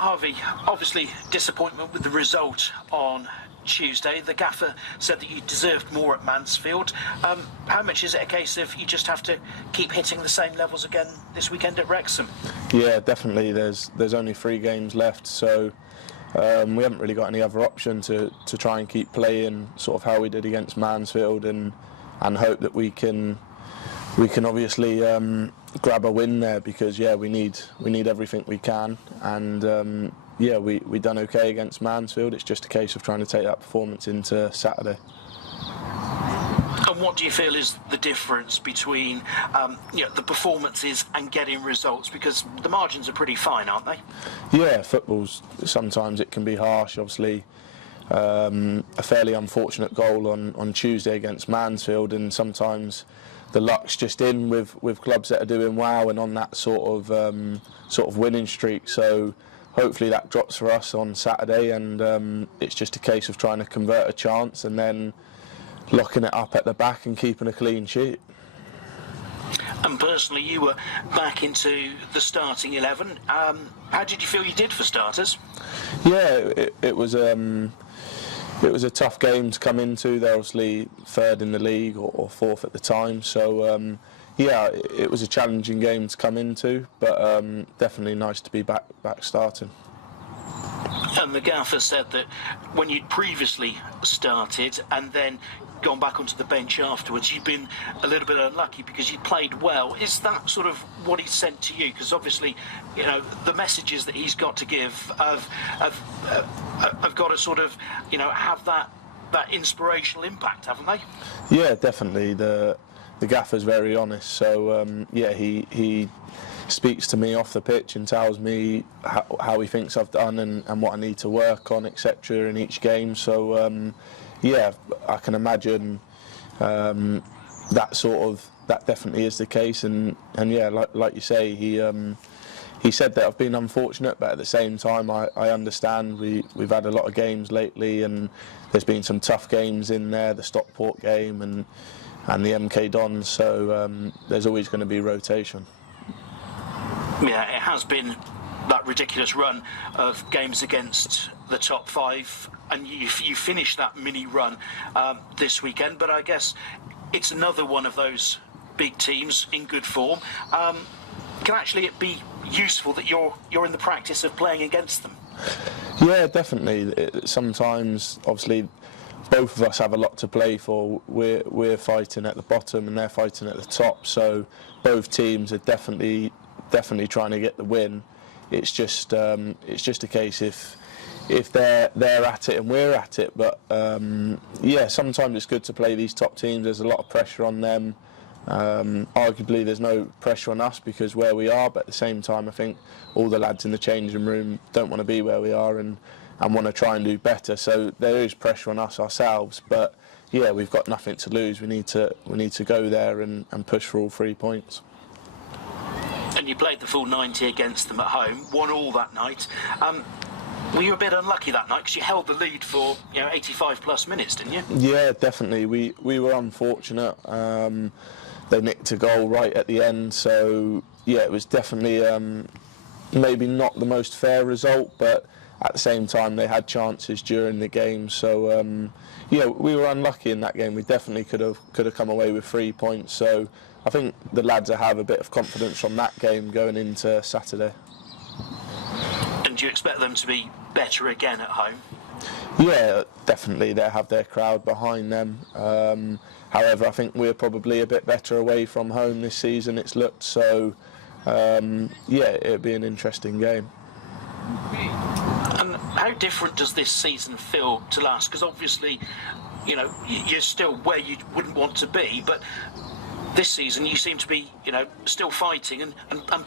Harvey, obviously disappointment with the result on Tuesday. The gaffer said that you deserved more at Mansfield. How much is it a case of you just have to keep hitting the same levels again this weekend at Wrexham? Yeah, definitely. There's only 3 games left, so we haven't really got any other option to try and keep playing sort of how we did against Mansfield and hope that we can obviously grab a win there, because we need everything we can, and we done okay against Mansfield. It's just a case of trying to take that performance into Saturday. And what do you feel is the difference between the performances and getting results? Because the margins are pretty fine, aren't they? Yeah, football's sometimes it can be harsh. Obviously, a fairly unfortunate goal on Tuesday against Mansfield, and sometimes the luck's just in with clubs that are doing well and on that sort of winning streak. So hopefully that drops for us on Saturday, and it's just a case of trying to convert a chance and then locking it up at the back and keeping a clean sheet. And personally, you were back into the starting 11. How did you feel you did for starters? Yeah, it was a tough game to come into. They're obviously 3rd in the league or 4th at the time, so it was a challenging game to come into, but definitely nice to be back starting. And the gaffer said that when you'd previously started and then gone back onto the bench afterwards, you'd been a little bit unlucky because you'd played well. Is that sort of what he sent to you? Because obviously, the messages that he's got to give have got to sort of, have that inspirational impact, haven't they? Yeah, definitely. The gaffer's very honest. So he speaks to me off the pitch and tells me how he thinks I've done and what I need to work on, etc. in each game. So I can imagine that definitely is the case. And like you say, he said that I've been unfortunate, but at the same time I understand we've had a lot of games lately, and there's been some tough games in there, the Stockport game and the MK Dons, so there's always going to be rotation. Yeah, it has been that ridiculous run of games against the top 5, and you finished that mini run this weekend, but I guess it's another one of those big teams in good form. Can actually it be useful that you're in the practice of playing against them? Yeah, definitely. Sometimes, obviously, both of us have a lot to play for. We're fighting at the bottom and they're fighting at the top, so both teams are definitely trying to get the win. It's just a case if they're at it and we're at it. But sometimes it's good to play these top teams. There's a lot of pressure on them. Arguably there's no pressure on us because where we are, but at the same time I think all the lads in the changing room don't want to be where we are and want to try and do better, so there is pressure on us ourselves, but we've got nothing to lose. We need to go there and push for all 3 points. And you played the full 90 against them at home, 1-1 that night. Were you a bit unlucky that night because you held the lead for 85 plus minutes, didn't you? Yeah, definitely. We were unfortunate. They nicked a goal right at the end, so it was definitely maybe not the most fair result, but at the same time they had chances during the game, so we were unlucky in that game. We definitely could have come away with 3 points, so I think the lads have a bit of confidence from that game going into Saturday. And do you expect them to be better again at home? Yeah, definitely. They have their crowd behind them. However, I think we're probably a bit better away from home this season, it's looked, so it'll be an interesting game. And how different does this season feel to last? Because obviously, you're still where you wouldn't want to be, but this season you seem to be, still fighting and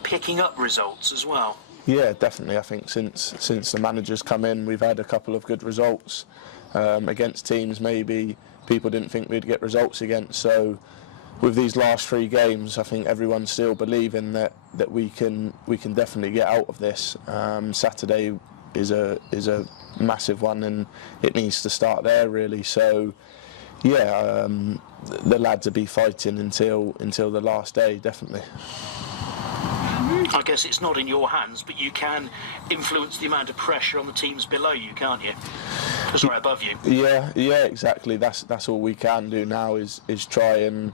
picking up results as well. Yeah, definitely. I think since the manager's come in, we've had a couple of good results against teams maybe people didn't think we'd get results against. So with these last 3 games, I think everyone's still believing that we can definitely get out of this. Saturday is a massive one, and it needs to start there really. So the lads will be fighting until the last day, definitely. I guess it's not in your hands, but you can influence the amount of pressure on the teams below you, can't you? Sorry, above you. Yeah, exactly. That's all we can do now is try and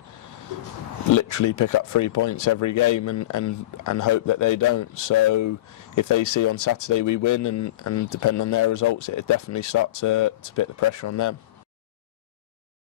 literally pick up 3 points every game and hope that they don't. So if they see on Saturday we win and depend on their results, it definitely start to put the pressure on them.